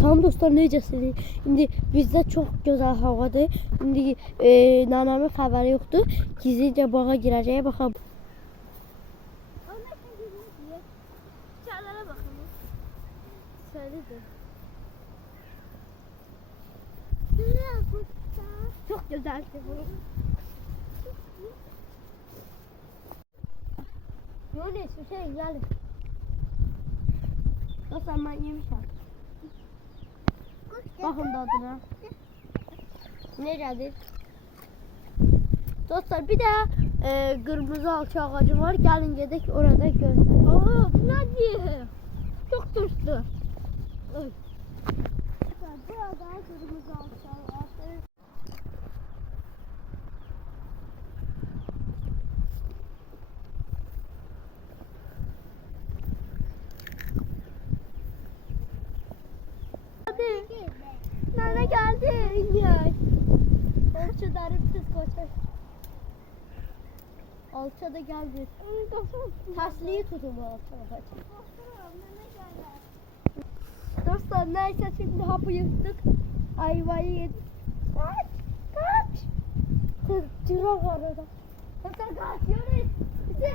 Salam dostlar, necəsiniz? İndi bizdə çox gözəl havadır. İndi nanamın xəbəri yoxdur. Gizlincə bağa girəcək. Baxın. Çağlara bakın. Səlidir. Çok güzeldir bu. Yunus, Hüseyin gelin. Dostlar ben yemişim. Bakın tadına. Necədir? Dostlar bir də qırmızı alça ağacı var. Gəlin gedək orada göstərin. Oo, bu nedir? Çok turştu. Burada qırmızı alça ağacı. Nane geldi. Gel. Alça darıp kız koçar. Alça da geldi. Tersliği tutun bu alça. Dostlar neyse şimdi hapı yırttık. Ayvayı yedik. Kaç! Kaç! Çırak var orada. Dostlar kaç! Yürü! Bizi!